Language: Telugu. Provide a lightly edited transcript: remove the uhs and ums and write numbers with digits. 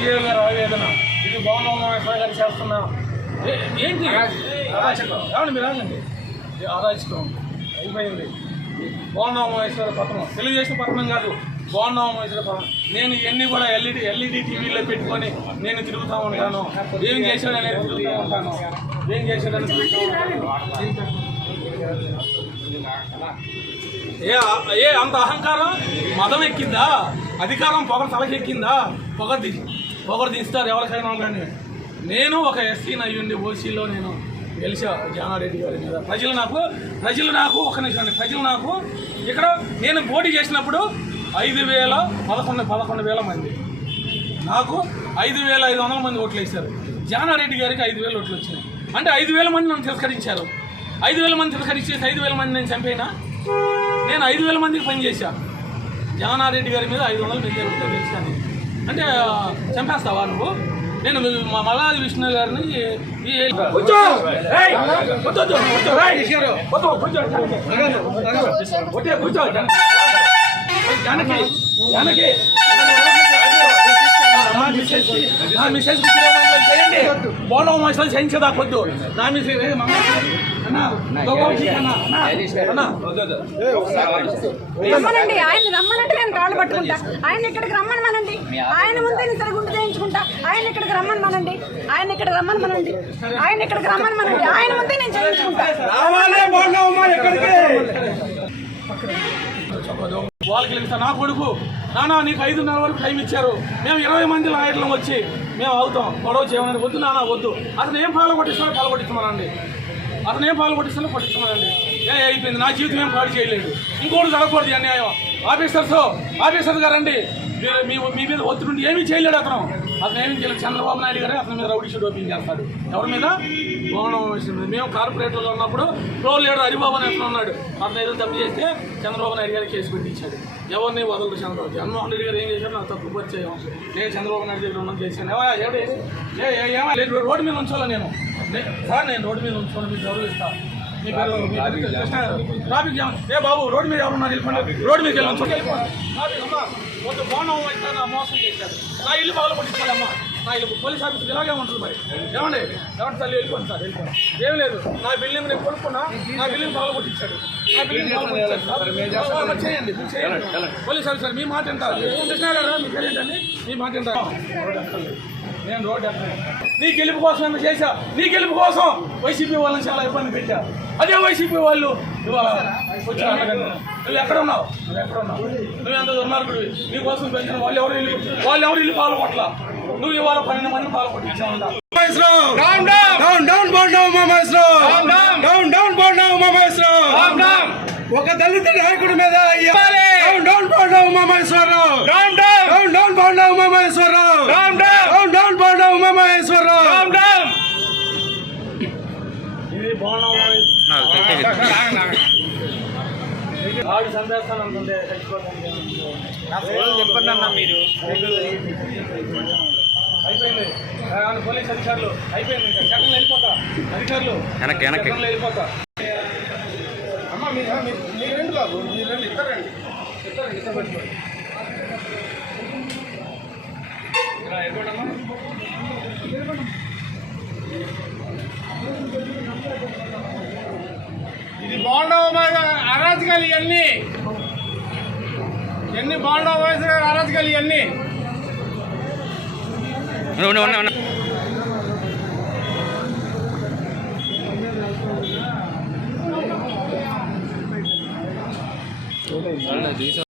సీఏ గారు ఆవేదన ఇది భవనోమేశ్వర గారు చేస్తున్న ఏంటి ఏమండి మీరు ఆగండి అరాచకం అయిపోయింది. భవనోమేశ్వర పత్రం తెలుగుదేశం పత్రం కాదు, భవనోమేశ్వర పత్రం. నేను ఇవన్నీ కూడా ఎల్ఈడి టీవీలో పెట్టుకొని నేను తిరుగుతూ ఉంటాను. ఏం చేశాడనేది తిరుగుతూ ఉంటాను. ఏం చేశాడని తిరుగుతూ ఉంటాను. ఏ అంత అహంకారం మదం ఎక్కిందా? అధికారం పొగరు తలకెక్కిందా? పొగరు తీస్తారు ఎవరికైనా కానీ. నేను ఒక ఎస్సీని అయ్యుండి ఓసీలో నేను గెలిచా జానారెడ్డి గారి మీద. ప్రజలు నాకు ఒక నిమిషం అండి, ప్రజలు నాకు ఇక్కడ నేను పోటీ చేసినప్పుడు 11,000 మంది, నాకు 5,500 మంది ఓట్లు వేశారు. జానారెడ్డి గారికి 5,000 ఓట్లు వచ్చినాయి. అంటే 5,000 మంది నన్ను తిరస్కరించారు. 5,000 మంది తిరస్కరించేసి 5,000 మంది నేను చంపేనా? నేను 5,000 మందికి పనిచేశా. జానారెడ్డి గారి మీద 500 మంది గెలిచాను. అంటే చంపేస్తావా నువ్వు? నేను మల్లాది విష్ణు గారిని నా మిసెస్ చేయండి. బోనో మనుషులు చేయించదా కొద్దు నా మిసెస్ రమ్మనండి. ఆయన రమ్మనంటే నేను కాళ్ళు పట్టుకుంటా. ఆయన ఇక్కడికి రమ్మనమనండి. ఆయన ముందే నేను సరే గుండు చేయించుకుంటా. ఆయన ఇక్కడికి రమ్మనమనండి. ఆయన ఇక్కడికి రమ్మనమనండి. ఆయన ఇక్కడికి రమ్మనమనండి. ఆయన ముందే నేను చేయించుకుంటా. వాళ్ళకి వెళ్తా నా కొడుకు నానా నీకు 5:30 వరకు టైం ఇచ్చారు. మేము 20 మంది లాయర్లు వచ్చి మేము అవుతాం గొడవ చేయమని. వద్దు నానా వద్దు. అతను ఏం పాలు కొట్టిస్తామనండి. అతను ఏం పాలు పట్టించమనండి. అయిపోయింది. నా జీవితం ఏం పాడు చేయలేదు. ఇంకోటి జరగకూడదు అన్యాయం. ఆఫీసర్ గారండి మీ మీద ఒత్తిడి ఏమీ చేయలేడు. అతను ఏమీ చేయలేదు. చంద్రబాబు నాయుడు గారే అతని మీద రౌడీ షీట్ ఓపెన్ చేస్తాడు. ఎవరి మీద? మేము కార్పొరేటర్లో ఉన్నప్పుడు ప్రో లీడర్ హరిబాబు అని అతను ఉన్నాడు. అతను ఏదో తప్పు చేస్తే చంద్రబాబు నాయుడు గారికి కేసు పెట్టించాడు. ఎవరిని వదలరు చంద్రబాబు. జగన్మోహన్ రెడ్డి గారు ఏం చేశారు? నాకు తప్పు పరిచయం. నేను చంద్రబాబు నాయుడు దగ్గర ఉన్నది చేశాను. లేదు రోడ్డు మీద ఉంచాలా నేను సార్? నేను రోడ్డు మీద ఉంచుకోండి, మీకు గౌరవిస్తాను. మీ పేరు ట్రాఫిక్ జామ్. బాబు రోడ్డు మీద ఎవరున్నారు? వెళ్ళిపోండి. రోడ్డు మీద వెళ్ళి కొంచెం బాగున్నాం. మోసం చేశారు. నా ఇల్లు బాగా పట్టించాలమ్మా. నా ఇల్లు పోలీస్ ఆఫీసర్ ఇలాగే ఉంటుంది. మరి ఏమండి సార్ వెళ్ళిపోండి సార్ వెళ్ళిపోండి. ఏం లేదు. నా బిల్డింగ్ నేను కొనుక్కున్నా. నా బిల్డింగ్ బాగా పట్టించాడు. నా బిల్డింగ్ చేయండి పోలీస్ ఆఫీసర్. మీ మాట ఎంత కృష్ణ గారు? మీ పేరు ఏంటండి? మీ మాట ఎంత? నేను రోడ్డు ఎక్కడ నీ గెలుపు కోసం ఏమైనా చేశా? నీ గెలుపు కోసం వైసీపీ వాళ్ళని చాలా ఇబ్బంది పెట్టా. అదే వైసీపీ వాళ్ళు ఇవాళ వచ్చి నువ్వు ఎక్కడ ఉన్నావు? నువ్వు ఎంత దుర్మార్గుడు. నీ కోసం పెంచిన వాళ్ళు ఎవరు ఇల్లు పాలు కొట్ల. నువ్వు ఇవాళ 12 మంది పాలు కొట్టించావు. ఒక దళిత నాయకుడి మీద ఇది బాగున్నావు. ఆడు సందేశాలు అంటుంటే మీరు అయిపోయింది. పోలీస్ అధికారులు అయిపోయింది. సెకండ్లో వెళ్ళిపోతా. అధికారులు వెళ్ళిపోతా. అమ్మా మీరు రండి బాబు, మీరు రండి. ఇద్దరండి పెట్టుకోండి. ఇది బాగుండవు అరాజకాలు ఇవన్నీ బాగుండవు అరాజకాలు ఇవన్నీ.